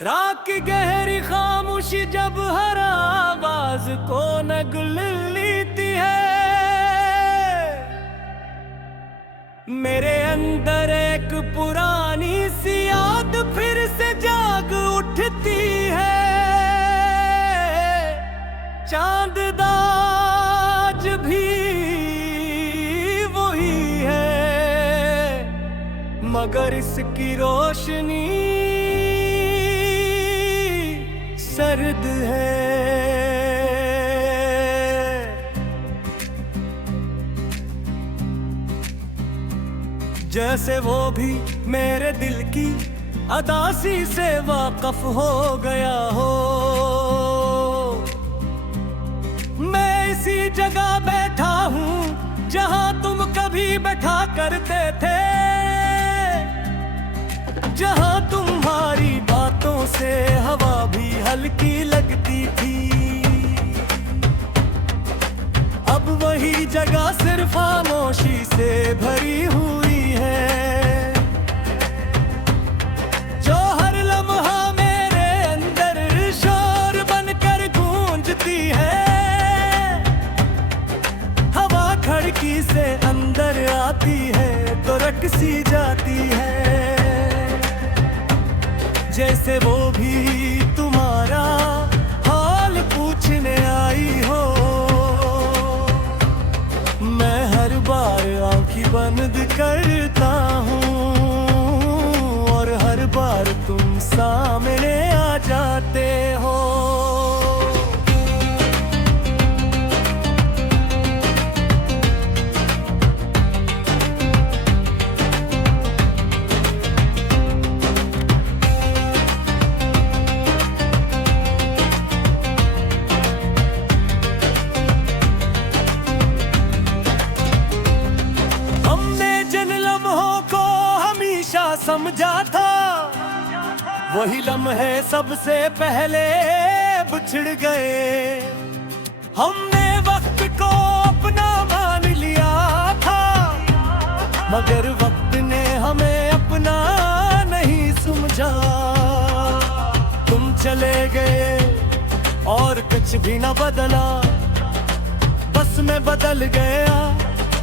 रात की गहरी खामोशी जब हर आवाज को नगल लेती है, मेरे अंदर एक पुरानी सी याद फिर से जाग उठती है। चांद आज भी वही है, मगर इसकी रोशनी सर्द है। जैसे वो भी मेरे दिल की अदासी से वाकफ हो गया हो। मैं इसी जगह बैठा हूँ जहाँ तुम कभी बैठा करते थे, जहाँ तुम्हारी बातों से हवा भी हल्की लगती थी। अब वही जगह सिर्फ खामोशी से भरी हुई है, जो हर लम्हा मेरे अंदर शोर बनकर गूंजती है। हवा खिड़की से अंदर आती है तो रकसी जाती है, जैसे वो भी तुम्हारा हाल पूछने आई हो। मैं हर बार आंखें बंद करता हूँ और हर बार तुम सामने आ जाते हो। समझा था वही लम्हे सबसे पहले बिछड़ गए। हमने वक्त को अपना मान लिया था, मगर वक्त ने हमें अपना नहीं समझा। तुम चले गए और कुछ भी न बदला, बस मैं बदल गया।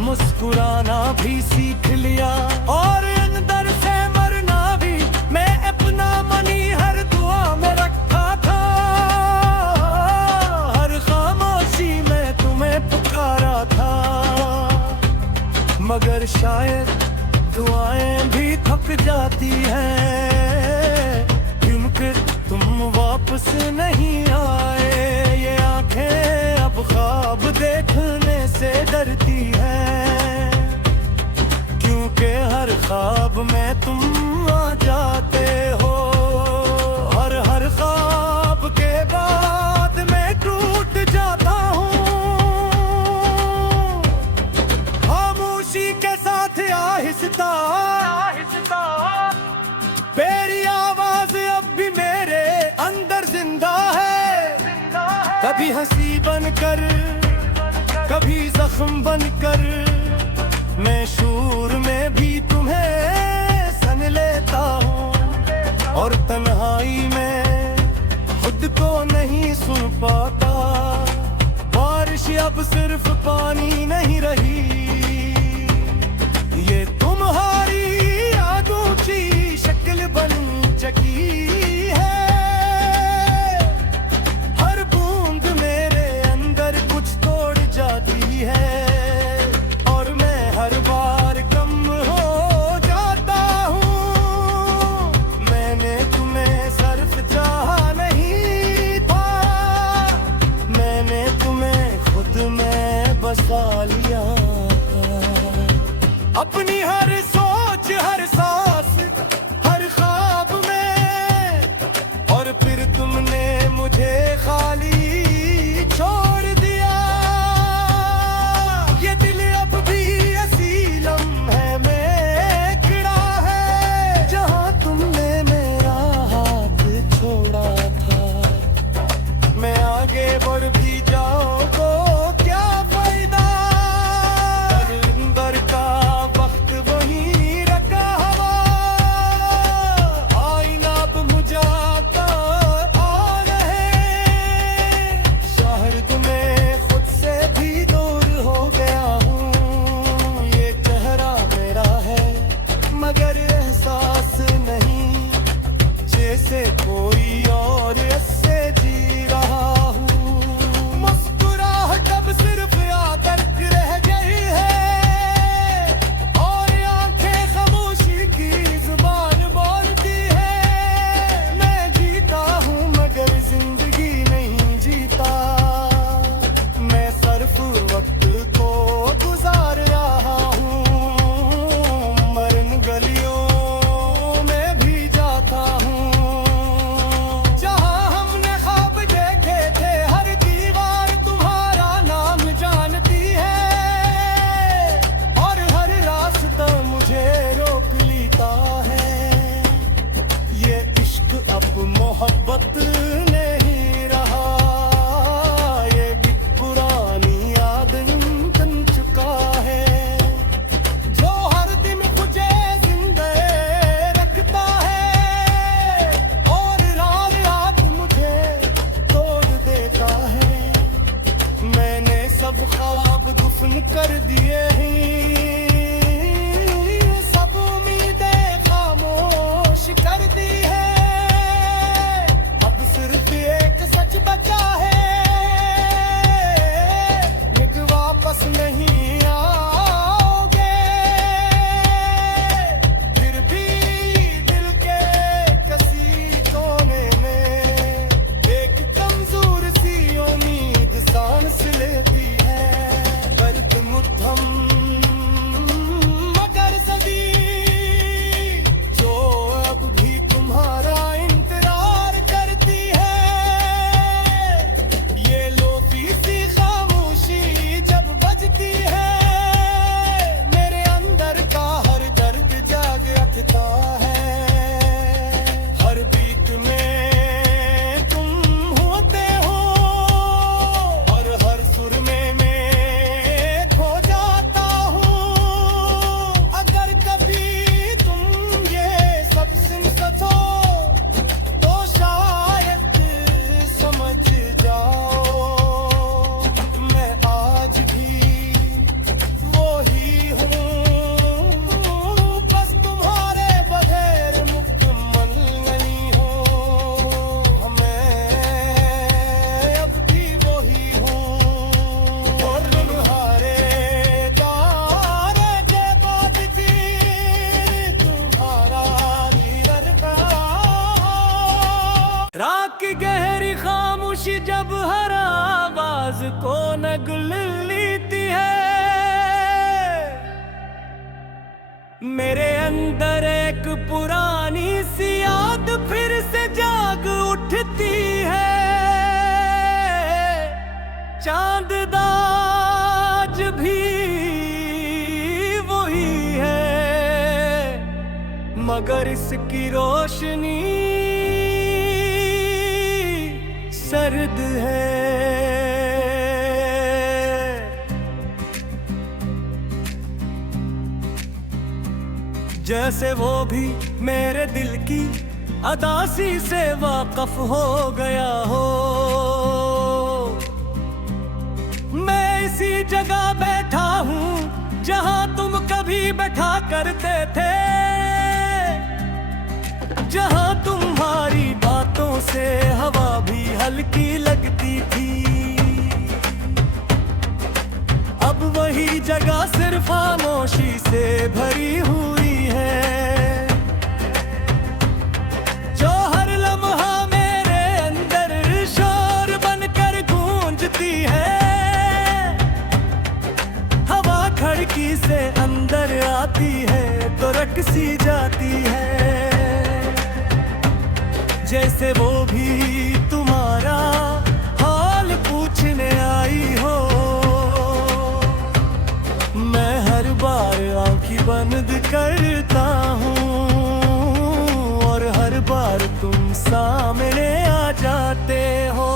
मुस्कुराना भी सीख लिया और अंदर से मरना भी मैं अपना मनी हर दुआ में रखा था। हर खामोशी में तुम्हें पुकारा था, मगर शायद दुआएं भी थक जाती हैं, क्योंकि तुम वापस नहीं आए। ये आंखें अब ख्वाब देखने से डरती हैं, क्योंकि हर ख्वाब में तुम आ जाते हो। हर ख्वाब के बाद मैं टूट जाता हूँ। खामोशी के साथ आहिस्ता मेरी आवाज अब भी मेरे अंदर जिंदा है। कभी हंसी बनकर, कभी जख्म बनकर, मैं शूर में भी तुम्हें सन लेता हूँ। और तन्हाई में खुद को नहीं सुन पाता। बारिश अब सिर्फ पानी नहीं रही, ये तुम्हारी यादों की शक्ल बन चुकी है। हर बूंद मेरे अंदर कुछ तोड़ जाती है और मैं हर बार कम हो जाता हूँ। मैंने तुम्हें सिर्फ चाहा नहीं था, मैंने तुम्हें खुद में बसा लिया। जैसे कोई और ऐसे जी रहा हूँ। मुस्कुराहट अब सिर्फ आकर रह गई है और आंखें खामोशी की जुबान बोलती है। मैं जीता हूँ मगर जिंदगी नहीं जीता, मैं सिर्फ वक्त को गुजार रहा हूँ। मरन गलियों में भी जाता हूँ जहाँ हमने ख्वाब देखे थे, हर दीवार तुम्हारा नाम जानती है और हर रास्ता मुझे रोक लेता है। ये इश्क अब मोहब्बत नहीं रहा, ये भी पुरानी याद बन चुका है जो हर दिन मुझे जिंदा रखता है और रात रात मुझे तोड़ देता है। मैंने सब ख्वाब दुफन कर दिए हैं, सब उम्मीदें खामोश कर दी है। अब सिर्फ एक सच बचा है, निग वापस नहीं आओगे। फिर भी दिल के किसी कोने में एक कमजोर सी उम्मीद सांस लेती है। दर्द मुद्दम मगर सदी जो अब भी तुम्हारा इंतजार करती है। ये लोफी सी खामोशी जब बजती है, मेरे अंदर का हर दर्द जाग उठता है। हर बीट में तुम होते हो और हर सुर में मैं खो जाता हूँ। अगर कभी तुम ये सब सुन सको तो शायद समझ जाओ, मैं आज भी वही हूँ। बस तुम्हारे बगैर मुकम्मल नहीं हो, मैं अब भी वही हूँ। और तुम्हारे तारे के बाद भी तुम्हारा नीरर का। रात की गहरी खामोशी जब हर आवाज को नगल लेती है, मेरे अंदर एक पुरानी सी याद फिर से जाग उठती है। चांद दाज भी वही है मगर इसकी रोशनी सर्द है। जैसे वो भी मेरे दिल की अदासी से वाकफ हो गया हो। मैं इसी जगह बैठा हूँ जहाँ तुम कभी बैठा करते थे, जहाँ तुम्हारी बातों से हवा भी हल्की लगती थी। अब वही जगह सिर्फ खामोशी से भरी हुई है, जो हर लम्हा मेरे अंदर शोर बनकर गूंजती है। हवा खिड़की से अंदर आती है तो रकसी जाती है। जैसे वो भी तुम्हारा हाल पूछने आई हो, मैं हर बार आंखें बंद करता हूँ और हर बार तुम सामने आ जाते हो।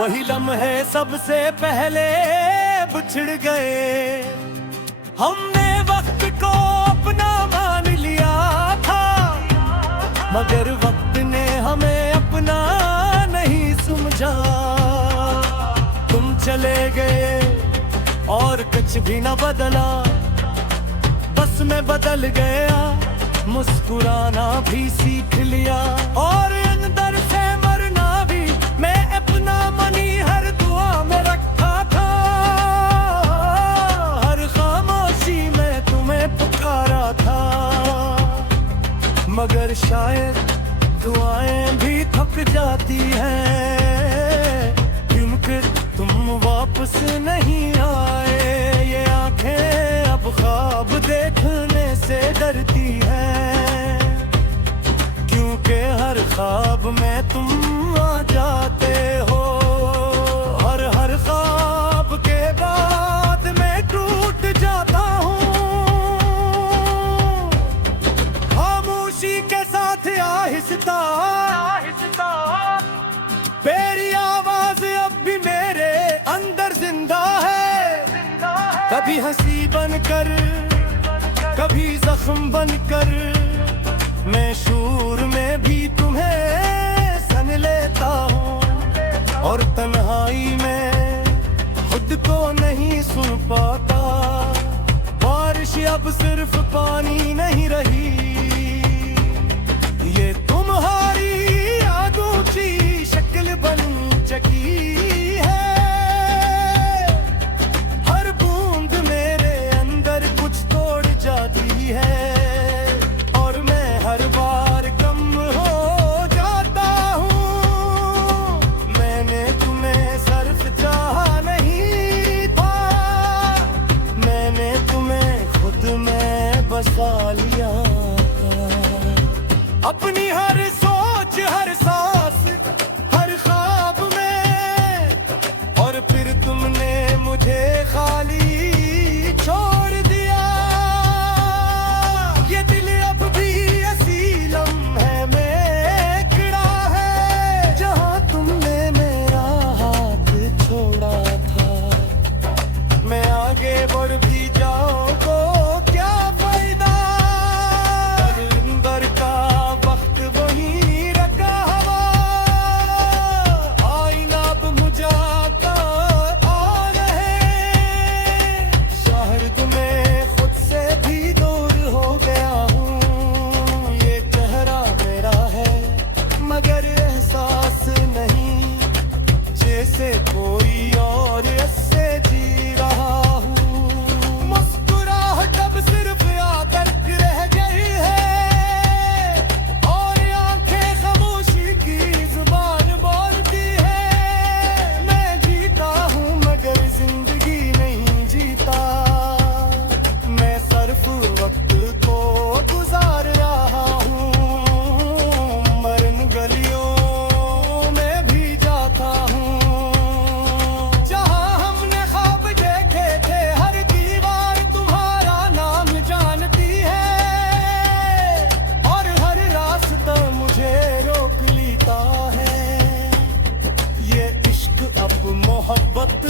वही लम्हे सबसे पहले बिछड़ गए। हमने वक्त को अपना मान लिया था, मगर वक्त ने हमें अपना नहीं समझा। तुम चले गए और कुछ भी न बदला, बस मैं बदल गया, मुस्कुराना भी सीख लिया। और अंदर से मरना भी मैं अपना मनी हर दुआ में रखा था। हर खामोशी में तुम्हें पुकारा था, मगर शायद दुआएं भी थक जाती हैं, क्योंकि तुम वापस नहीं आए। ये आंखें अब ख्वाब देखने से डरती हैं, क्योंकि हर ख्वाब में तुम आ जाते हो। हर ख्वाब के बाद मैं टूट जाता हूँ। खामोशी के साथ आहिस्ता मेरी आवाज अब भी मेरे अंदर जिंदा है। कभी हंसी बनकर, कभी जख्म बनकर, मैं शूर में भी तुम्हें सन लेता हूँ। और तन्हाई में खुद को नहीं सुन पाता। बारिश अब सिर्फ पानी नहीं रही, ये तुम्हारी यादों की शक्ल बन चुकी है। हर बूंद मेरे अंदर कुछ तोड़ जाती है, और मैं हर बार कम हो जाता हूँ। मैंने तुम्हें सिर्फ चाहा नहीं था, मैंने तुम्हें खुद में बसा लिया था। अपनी हर सोच, हर सांस, हर ख्वाब में, और फिर तुमने मुझे खाली छोड़ दिया। ये दिल अब भी ऐसी लम्हे में खड़ा है, जहाँ तुमने मेरा हाथ छोड़ा था। मैं आगे बढ़ भी जाऊं तो क्या फायदा, अंदर का वक्त वही रखा हवा। आईना अब मुझाता आ रहे, शहर में खुद से भी दूर हो गया हूँ। ये चेहरा मेरा है, मगर एहसास नहीं, जैसे कोई और ऐसे जी रहा हूँ। मुस्कुराहट अब सिर्फ आकर रह गई है, और आंखें खामोशी की जुबान बोलती है। मैं जीता हूँ मगर जिंदगी नहीं जीता, मैं सिर्फ वक्त को गुजार रहा हूँ। मरन गलियों में भी जाता हूँ, जहाँ हमने ख्वाब देखे थे। हर दीवार तुम्हारा नाम जानती है, और हर रास्ता मुझे रोक लेता है। ये इश्क अब मोहब्बत